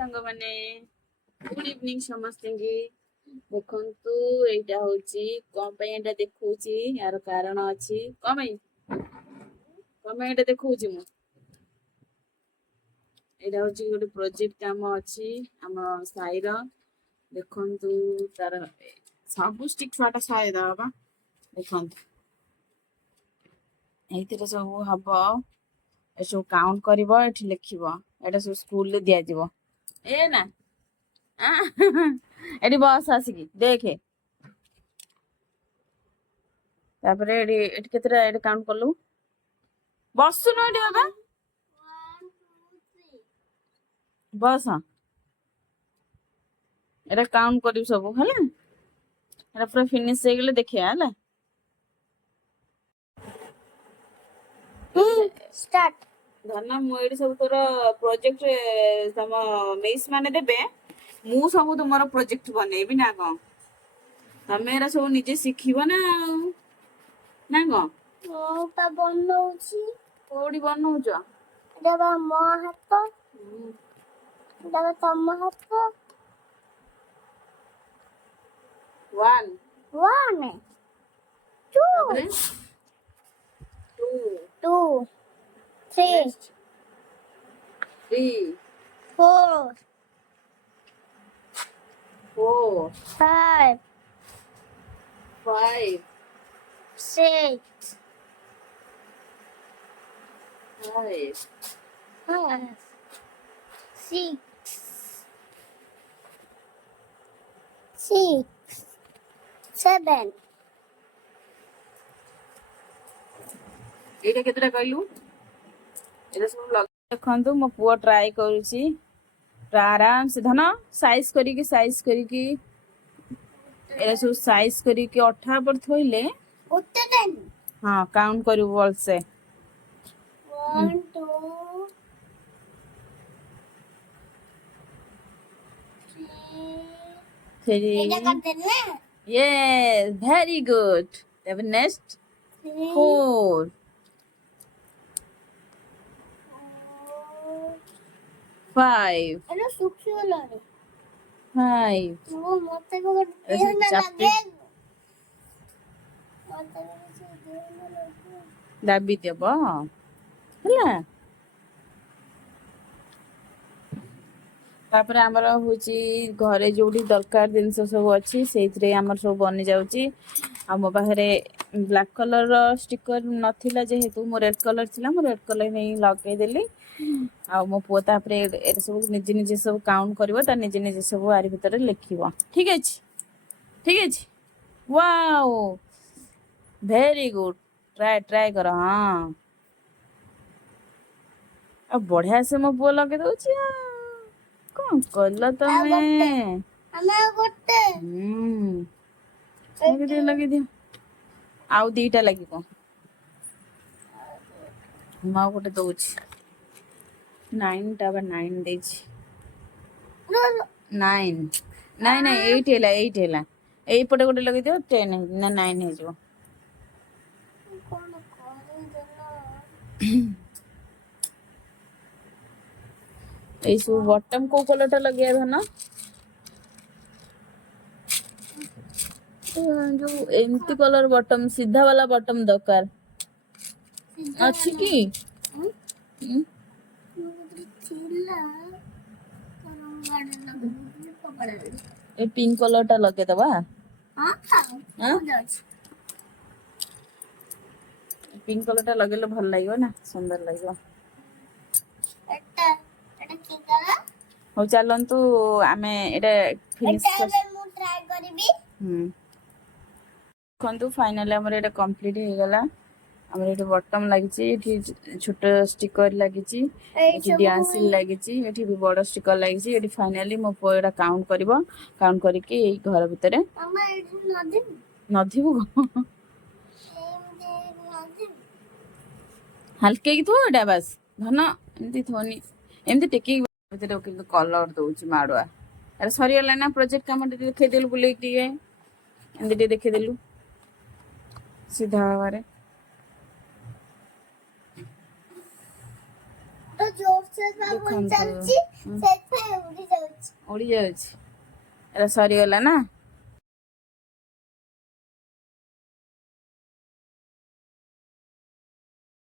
सांग माने good evening समस्ते देखंतु एटा होची कोन पे एटा देखौची यार कारण अछि कमे एटा देखौची मु एटा होची गोटे प्रोजेक्ट काम अछि हम साइर देखंतु तार सब स्टिक छुआटा साइड बाबा देखंतु एथिरे सब हबो ए सब काउंट करबो एठी लिखिबो एटा सब स्कूल ले दिया जिवो ए ना एटी बस आसिकी देखे तापरे एटी केतरा एटी काउंट करलु बसुनो एटी बाबा बस एटा काउंट करिब सब हला एटा पूरा फिनिश हो गेले देखिया हला स्टार्ट धन्ना मु एटी सब तोर प्रोजेक्ट तम मेस माने देबे मु सब तुमरो प्रोजेक्ट बनेबी ना को तमे एरा सब निजे सिखिबो ना ना को मो पा बनौची कोडी बनौछ देबा मो हाथ देबा तम हाथ 1 1 2 तापरे 2 2 3 3 4 4 5 5 6 5 5 6 6 7 एटा केतरा कहलु एटा सब देखंतु मो पुआ ट्राई करूची आराम से धन साइज करिकी एरा सब साइज करिकी 18 पर थोइले उठते देन हां काउंट करू बोल से 1 2 3 एटा 3 कर देना yes very good then next 4 5 अरे सुखी वाला रे 5 वो मोते को ऐसे देह ना चापते लगे मोते को देह ना लगे दाबी देबो हला तापर हमर होची घरे जोडी दरकार दिन सब अछि सेइतरे हमर सब बनि जाउची आ मो बाहरे ब्लैक कलर रो स्टिकर नथिला जेहेतु मो रेड कलर थिला मो रेड कलर नै लगे देली आ मो पुआ तापर ए सब निजे निजे सब काउंट करबो ता निजे निजे सब आरि भीतर लिखिबो ठीक अछि वाओ वेरी गुड ट्राई करो हां अब बढ़िया से मो पुआ लगे दउची कौन कल तमे हमें गोटे लगे दियो आउ दीटा लागिबो मा गोटे दउची 9 टा बा 9 देछि 9 नहीं 8 हेला एई पटे गोटे लगे दियो 10 ना 9 हे जो कौन करे देना एई सु बॉटम को कलरटा लगे धना जो एमती कलर बॉटम सीधा वाला बॉटम दरकार अच्छी की ए पिंक कलर टा लगे दबा पिंक कलर टा लगेले भल लागियो ना सुंदर लागियो हो चलंतु आमे एटा फिनिश ट्राई करबी देखंतु फाइनली हमर एटा कंप्लीट हे गला हमर एटा बॉटम लागिची एठी छोटा स्टिकर लागिची एठी डांसिल लागिची एठी भी बड़ स्टिकर लागिची एठी फाइनली मो पोएटा काउंट करबो काउंट करके ए घर भीतर मामा एठी नदिबो हल्के की थो एटा बस धन एमती थोनी एमती टेकी भीतर किंतु कलर दउची माडुआ अरे सरी गला ना प्रोजेक्ट काम देखे देलु बुले टिए एमती देखे देलु सीधा बारे तो जोर से काम चलची सेट पे उड़ी ଉଡ଼ି ଯାଉଛି। ଏଟା ସରିଗଲା ନା।